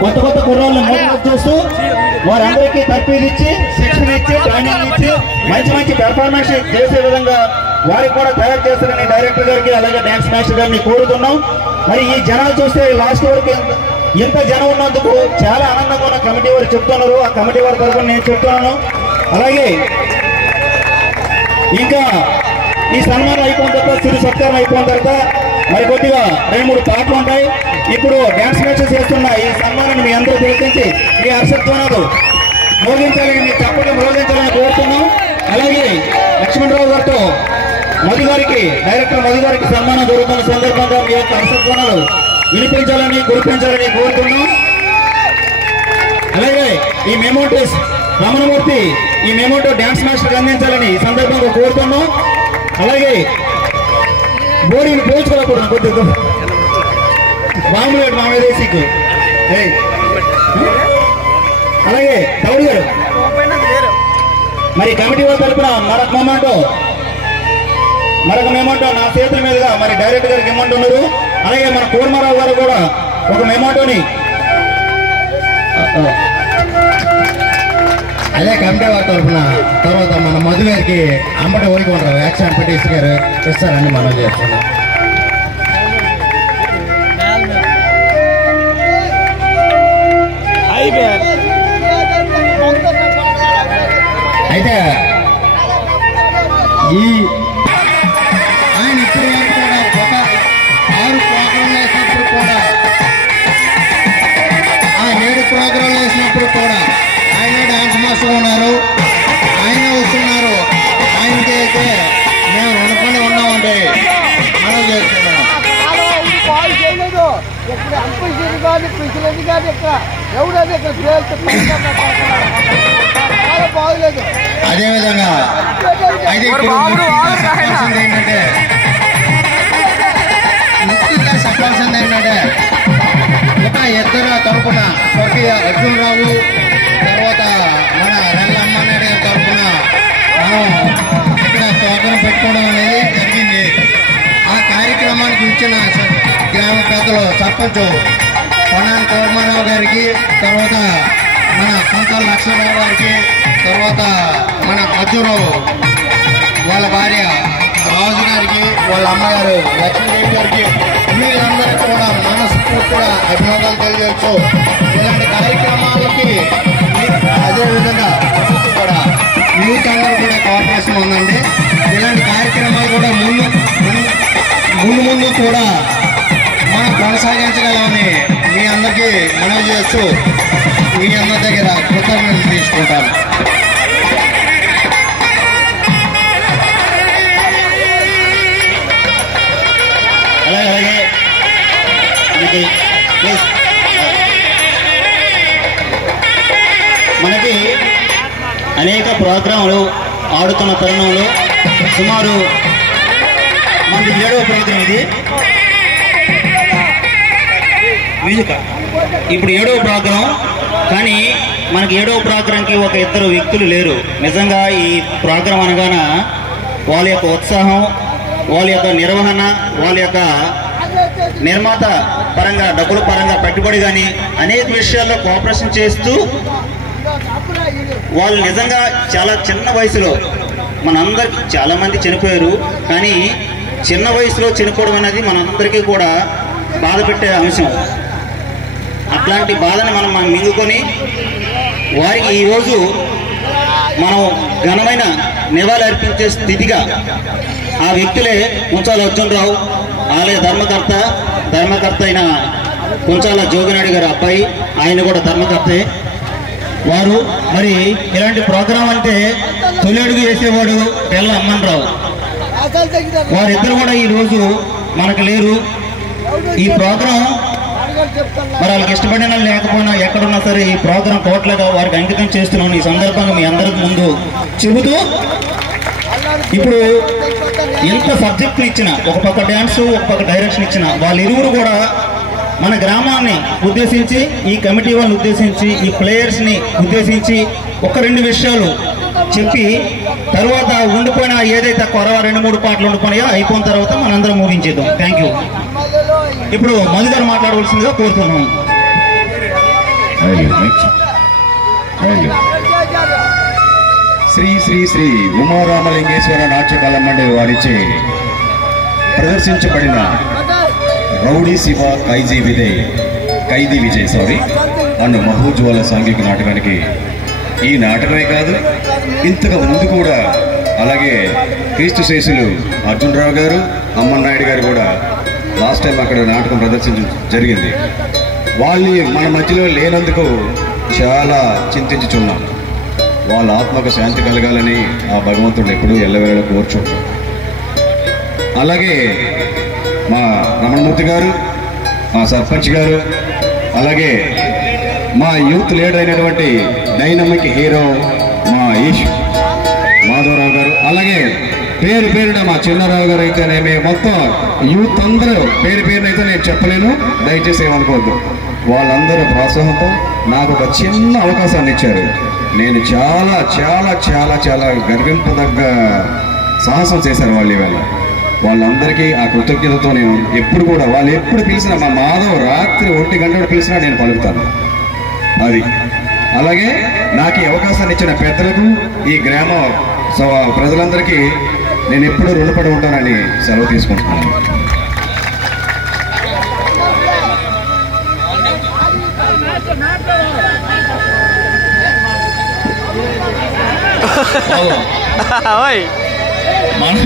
కొత్త కొత్త కుర్రాళ్ళని మోటివేట్ చేస్తూ వారందరికీ తర్ఫీదు ఇచ్చి శిక్షణ ఇచ్చి ట్రైనింగ్ ఇచ్చి మంచి మంచి పెర్ఫార్మెన్స్ చేసే విధంగా వారికి కూడా తయారు చేస్తారని డైరెక్టర్ గారికి అలాగే డాన్స్ మాస్టర్ గారిని కోరుతున్నాం. మరి ఈ జనాలు చూస్తే లాస్ట్ వరకు ఇంత జనం ఉన్నందుకు చాలా ఆనందంగా ఉన్న కమిటీ వారు చెప్తున్నారు. ఆ కమిటీ వారి తరఫున నేను చెప్తున్నాను. అలాగే ఇంకా ఈ సన్మానం అయిపోయిన తర్వాత సిరి సత్కారం అయిపోయిన తర్వాత మరి కొద్దిగా 2-3 పాటలు ఉంటాయి. ఇప్పుడు డ్యాన్స్ మ్యాచెస్ చేస్తున్న ఈ సన్మానాన్ని మీ అందరూ గుర్తించి మీ హర్షధ్వానాలు మోగించాలని మీ తప్పక మోగించాలని కోరుతున్నాం. అలాగే లక్ష్మణరావు గారితో మధు గారికి డైరెక్టర్ మధు గారికి సన్మానం జరుగుతున్న సందర్భంగా మీ యొక్క హర్షధ్వానాలు వినిపించాలని గుర్తించాలని కోరుతున్నాం. అలాగే ఈ మెమోటోస్ రమణమూర్తి ఈ మెమోటో డ్యాన్స్ మాస్టర్ అందించాలని ఈ సందర్భంగా కోరుతున్నాం. అలాగే బోడీని పోల్చుకోలేకపోతున్నాం కొద్దిగా బాంబులేడు మామదేశీకు. అలాగే తౌడు గారు మరి కమిటీ వారి తరఫున మరొక మెమోటో నా చేతుల మీదుగా మరి డైరెక్టర్ గారికి ఇమ్మంటున్నారు. అలాగే మన కూర్మారావు గారు కూడా ఒక మెమోటోని అదే కమిటీ వారి తరఫున తర్వాత మన మధు గారికి అంబటి ఓడికొంటారు యాక్షన్ పటీస్ గారు ఇస్తారని మనం చేస్తున్నాం. అయితే ఈ ఆయన ఇప్పుడు కూడా ఒక 6 ప్రోగ్రాంలు వేసినప్పుడు కూడా ఆ 7 ప్రోగ్రాంలు వేసినప్పుడు కూడా ఆయన డాన్స్ మాస్టర్ ఉన్నారు, ఆయన వస్తున్నారు. ఆయనకి అయితే మేము అనుకుని ఉన్నామండి మనం చేస్తున్నాం. అదేవిధంగా అయితే ఏంటంటే ముఖ్యంగా చెప్పాల్సింది ఏంటంటే ఒక ఇద్దరు తరపున స్వర్గీయ అర్జునరావు తర్వాత మన రెల్లమ్మనాయుడు గారి తరఫున మనం ఇక్కడ తోటను పెట్టుకోవడం అనేది జరిగింది. ఆ కార్యక్రమానికి ఇచ్చిన గ్రామ పెద్దలు సర్పంచ్ పొన్నాని కూర్మారావు గారికి, తర్వాత మన పంచాల లక్ష్మణరావు గారికి, తర్వాత మన అర్జునరావు వాళ్ళ భార్య రాజు గారికి, వాళ్ళ అమ్మగారు లక్ష్మీదేవి గారికి వీళ్ళందరికీ కూడా మనస్ఫూర్తిగా అభినందనలు తెలియజేయచ్చు. ఇలాంటి కార్యక్రమాలకి అదేవిధంగా కూడా యూత్ అందరూ కూడా కోఆపరేషన్ ఉందండి. ఇలాంటి కార్యక్రమాలు కూడా ముందు కూడా మనం కొనసాగించగలమని మీ అందరికీ మనవి చేయొచ్చు. మీ అందరి దగ్గర కృతజ్ఞతలు తీసుకుంటాను. అలాగే మనకి అనేక ప్రోగ్రాంలు ఆడుతున్న తరుణంలో సుమారు మనకి 7వ ప్రోగ్రాం ఇది మ్యూజిక్. ఇప్పుడు 7వ ప్రోగ్రాం, కానీ మనకి 7వ ప్రోగ్రాంకి ఒక ఇద్దరు వ్యక్తులు లేరు. నిజంగా ఈ ప్రోగ్రాం అనగాన వాళ్ళ యొక్క ఉత్సాహం, వాళ్ళ యొక్క నిర్వహణ, వాళ్ళ యొక్క నిర్మాత పరంగా డబ్బుల పరంగా పెట్టుబడి కానీ అనేక విషయాల్లో కోఆపరేషన్ చేస్తూ వాళ్ళు నిజంగా చాలా చిన్న వయసులో మనందరికి చాలామంది చనిపోయారు. కానీ చిన్న వయసులో చనిపోవడం అనేది మనందరికీ కూడా బాధ పెట్టే అంశం. అట్లాంటి బాధని మనం మింగుకొని వారికి ఈరోజు మనం ఘనమైన నివాళి అర్పించే స్థితిగా ఆ వ్యక్తులే కుంచాల అర్జునరావు, ఆలయ ధర్మకర్త అయిన కుంచాల జోగినాయుడు గారి అబ్బాయి, ఆయన కూడా ధర్మకర్తే. వారు మరి ఇలాంటి ప్రోగ్రాం అంటే తొలి అడుగు వేసేవాడు పిల్ల అమ్మనరావు. వారిద్దరు కూడా ఈరోజు మనకు లేరు. ఈ ప్రోగ్రాం మరి వాళ్ళకి ఇష్టపడిన లేకపోయినా ఎక్కడున్నా సరే ఈ ప్రోగ్రాం టోటల్గా వారికి అంకితం చేస్తున్నాను. ఈ సందర్భంగా మీ అందరికి ముందు చెబుతూ, ఇప్పుడు ఎంత సబ్జెక్ట్ని ఇచ్చినా, ఒక పక్క డ్యాన్స్ ఒక పక్క డైరెక్షన్ ఇచ్చిన వాళ్ళిరువురు కూడా మన గ్రామాన్ని ఉద్దేశించి, ఈ కమిటీ వాళ్ళని ఉద్దేశించి, ఈ ప్లేయర్స్ని ఉద్దేశించి 1-2 విషయాలు చెప్పి తర్వాత ఉండిపోయిన ఏదైతే కొరవ 2-3 పాటలు ఉండిపోయినాయో అయిపోయిన తర్వాత మనందరం ముగించేద్దాం. Thank you. ఇప్పుడు మధు గారు మాట్లాడవలసిందిగా కోరుతున్నాం. శ్రీ శ్రీ శ్రీ ఉమారామలింగేశ్వర నాట్య కళామండలి వారిచే ప్రదర్శించబడిన రౌడీ శివ ఖైదీ విజయ్ అన్న మహోజ్వల సాంఘిక నాటకానికి ఈ నాటకమే కాదు, ఇంతకు ముందు కూడా అలాగే క్రీస్తు శేషులు అర్జునరావు గారు, అమ్మన్నాయుడు గారు కూడా లాస్ట్ టైం అక్కడ నాటకం ప్రదర్శించడం జరిగింది. వాళ్ళని మన మధ్యలో లేనందుకు చాలా చింతించుచున్నాం. వాళ్ళ ఆత్మకు శాంతి కలగాలని ఆ భగవంతుడు ఎప్పుడూ ఎల్లవేళ కోరుచుంటాం. అలాగే మా రమణమూర్తి గారు, మా సర్పంచ్ గారు, అలాగే మా యూత్ లీడర్ అయినటువంటి డైనమిక్ హీరో మా ఈష్ మాధవరావు గారు, అలాగే పేరు పేరున మా చిన్నారావు గారు అయితేనేమి, మొత్తం యూత్ అందరూ పేరు పేరునైతే నేను చెప్పలేను, దయచేసి ఏమనుకోవద్దు. వాళ్ళందరూ ప్రోత్సాహంతో నాకు ఒక చిన్న అవకాశాన్ని ఇచ్చారు. నేను చాలా చాలా చాలా చాలా గర్వింపదగ్గ సాహసం చేశారు వాళ్ళు. ఇవాళ వాళ్ళందరికీ ఆ కృతజ్ఞతతో నేను ఎప్పుడు కూడా వాళ్ళు ఎప్పుడు పిలిచినా, మా మాధవ్ రాత్రి 1 గంట పిలిచినా నేను పలుకుతాను. అది అలాగే నాకు ఈ అవకాశాన్ని ఇచ్చిన పెద్దలకు, ఈ గ్రామ ప్రజలందరికీ నేను ఎప్పుడూ రుణపడి ఉంటానని సెలవు తీసుకుంటున్నాను. మనం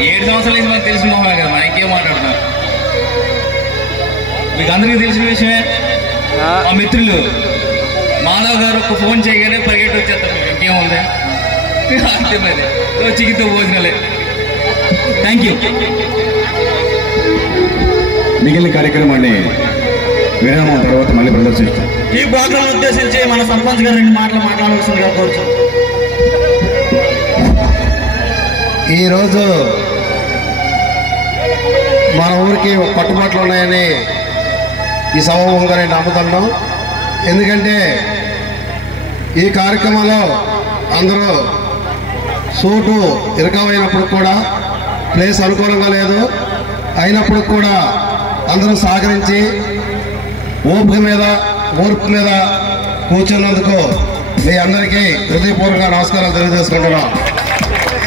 7 సంవత్సరాల నుంచి మనకు తెలిసిన మొహమే కదా, మనం ఇంకేం మాట్లాడుతున్నాం. మీకు అందరికీ తెలిసిన విషయమే, మా మిత్రులు మాధవ్ గారు ఒక ఫోన్ చేయగానే పరిగెట్టి వచ్చేస్తారు. మీకు ఇంకేముంది, అంతే మరి చికిత్స భోజనాలే. Thank you. మిగిలిన కార్యక్రమాన్ని విరామం తర్వాత మళ్ళీ ప్రదర్శిస్తాం. ఈ ప్రోగ్రాం ఉద్దేశించి మన సర్పంచ్ గారు 2 మాటలు మాట్లాడవలసిందిగా కోరుచు. ఈరోజు మన ఊరికి పట్టుబాట్లు ఉన్నాయని ఈ సభాముఖంగా నేను నమ్ముతున్నాను. ఎందుకంటే ఈ కార్యక్రమంలో అందరూ సూటు ఇరకమైనప్పుడు కూడా, ప్లేస్ అనుకూలంగా లేదు అయినప్పుడు కూడా అందరూ సహకరించి ఓర్పు మీద కూర్చున్నందుకు మీ అందరికీ హృదయపూర్వక నమస్కారాలు తెలియజేసుకుంటున్నాం.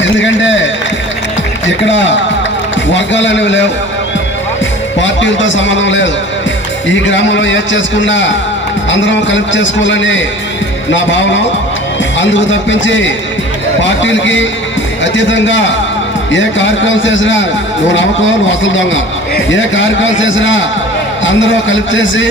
ఎందుకంటే ఇక్కడ వర్గాలు అనేవి లేవు, పార్టీలతో సంబంధం లేదు. ఈ గ్రామంలో ఏది చేసుకున్నా అందరం కలిపి చేసుకోవాలని నా భావన. అందుకు తప్పించి పార్టీలకి అతీతంగా ఏ కార్యక్రమం చేసినా నువ్వు నమ్మకం, నువ్వు అసలు దొంగ, ఏ కార్యక్రమం చేసినా అందరూ కలిపి చేసి